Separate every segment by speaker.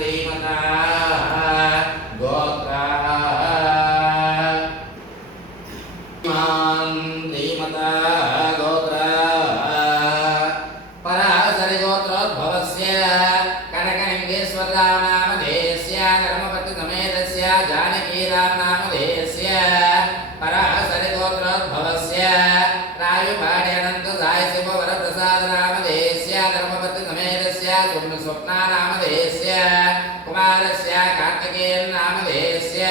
Speaker 1: ദൈവതാ కుమారస్య కార్తికేయన్ నామధేయస్య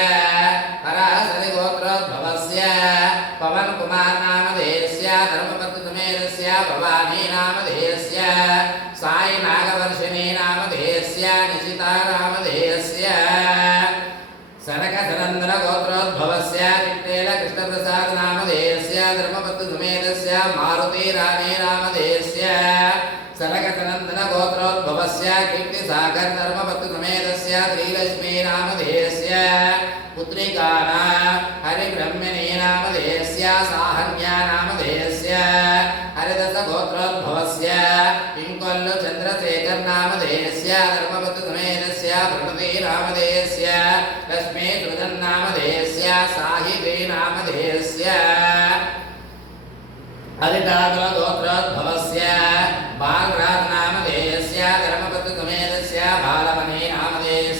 Speaker 1: పరాశరి గోత్రోద్భవస్య పవన్ కుమార్ నామధేయస్య ధర్మపతి సమేతస్య భవానీ నామధేయస్య సాయి నాగవర్షిణీ నామధేయస్య నిశితా నామధేయస్య సనక సనందన గోత్రోద్భవస్య చిట్టేల కృష్ణప్రసాద్ నామధేయస్య ధర్మపత్తి సమేతస్య మారుతి రాణీ నామధేయస్య సనక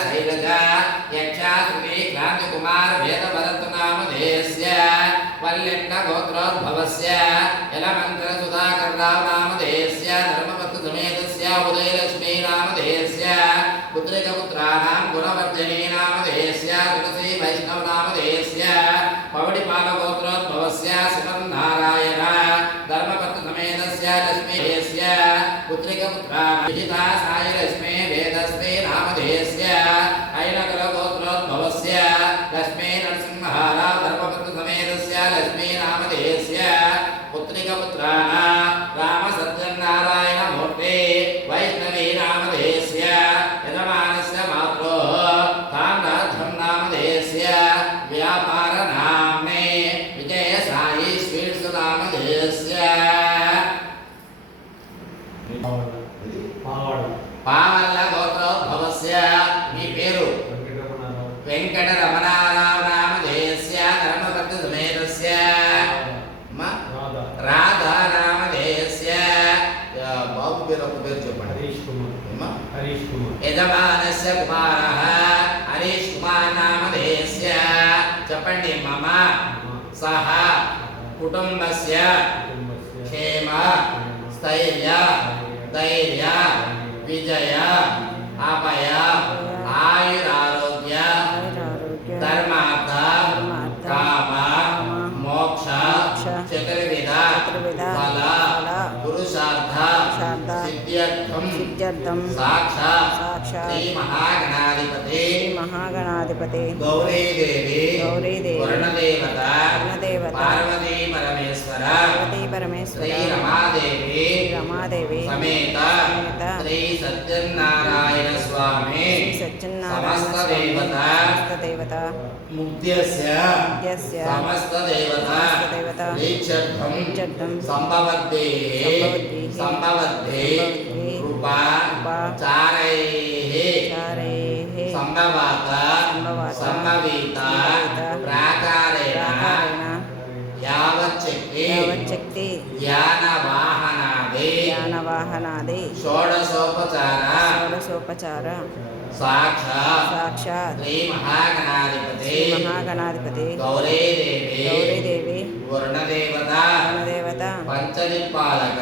Speaker 1: సమేతస్య శైలజ యక్షాశ్రుతి క్రాంతికుమార్ వేదభరత్ నామధేయస్య వల్లెట్ట గోత్రోద్భవస్య యలమంత్ర సుధాకర్ రావు నామధేయస్య ధర్మపత్తు సమేతస్య ఉదయలక్ష్మీ నామధేయస్య పుత్రికపుత్రాణం గుణవర్జనీ నామధేయస్య తులసీ వైష్ణవ నామధేయస్య పౌడిపాల గోత్రోద్భవస్య శివం నారాయణ ధర్మపత్తు సమేతస్య లక్ష్మీ లక్ష్మీయస్య పుత్రికపుత్రాణిహితా సాయి మీ పేరు.
Speaker 2: రాధా.
Speaker 1: బాబు ఒక పేరు చెప్పండి.
Speaker 2: హరీష్ కుమార్.
Speaker 1: ఏమ్మా?
Speaker 2: హరీష్ కుమార్.
Speaker 1: యజమానస్య కుమారः. హరీష్ కుమార్ నామధేయస్య చెప్పండి మమ. సహ. కుటుంబస్య. క్షేమ. స్థైర్య. ధైర్య. విజయ. అభయ. సిద్ధ్యర్థం
Speaker 3: సిద్ధ్యర్థం
Speaker 1: సాక్షాత్ శ్రీ మహాగణాధిపతి. గౌరీదేవి
Speaker 3: గౌరీదేవి
Speaker 1: వరుణదేవత. పార్వతీ పరమేశ్వర.
Speaker 3: పార్వతీ పరమేశ్వర.
Speaker 1: రమాదేవి.
Speaker 3: రమాదేవి.
Speaker 1: సమేత.
Speaker 3: సమేత.
Speaker 1: శ్రీ సత్యనారాయణ స్వామి. సమస్త దేవత.
Speaker 3: దేవత.
Speaker 1: ముక్త్యస్య సమస్త దేవత.
Speaker 3: సమస్త దేవత.
Speaker 1: ప్రీత్యర్థం
Speaker 3: ప్రీత్యర్థం
Speaker 1: సంభవద్దే
Speaker 3: సంభవద్దేః
Speaker 1: సంభవద్దే
Speaker 3: సంభవద్దేః
Speaker 1: కృపా
Speaker 3: కృపా
Speaker 1: చారైః
Speaker 3: చారైః
Speaker 1: సంభవాత
Speaker 3: సంభవాత
Speaker 1: సంభవీత
Speaker 3: సంభవిత
Speaker 1: ప్రాకారేణ
Speaker 3: ప్రాకారేణ.
Speaker 1: యావచ్చక్తి
Speaker 3: యావచ్చక్తి
Speaker 1: ధ్యాన వాహనాది
Speaker 3: జ్ఞానవాహనాది
Speaker 1: షోడశోపచార
Speaker 3: షోడశోపచార
Speaker 1: సాక్షాత్
Speaker 3: సాక్షాత్
Speaker 1: శ్రీ మహాగణాధిపతి
Speaker 3: శ్రీ మహాగణాధిపతి
Speaker 1: గౌరీదేవి
Speaker 3: గౌరీదేవి
Speaker 1: వరుణదేవత పంచదిక్పాలక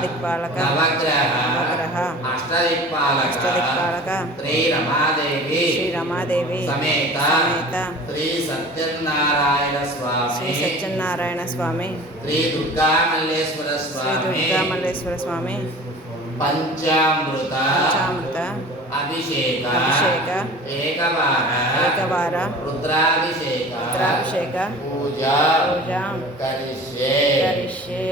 Speaker 3: పంచదిక్పాలక
Speaker 1: నవగ్రహ అష్టదిక్పాలక శ్రీ రమాదేవి
Speaker 3: శ్రీ సమేత
Speaker 1: శ్రీ సత్యనారాయణ స్వామి స్వామి
Speaker 3: సత్యనారాయణ స్వామి
Speaker 1: శ్రీ దుర్గా మల్లేశ్వర
Speaker 3: శ్రీ
Speaker 1: స్వామి
Speaker 3: దుర్గా మల్లేశ్వర స్వామి
Speaker 1: పంచామృత
Speaker 3: పంచామృత
Speaker 1: అభిషేక
Speaker 3: అభిషేక
Speaker 1: ఏకవార
Speaker 3: ఏకవార
Speaker 1: రుద్రాభిషేక
Speaker 3: రుద్రాభిషేక
Speaker 1: పూజ
Speaker 3: పూజ
Speaker 1: కరిష్యే
Speaker 3: కరిష్యే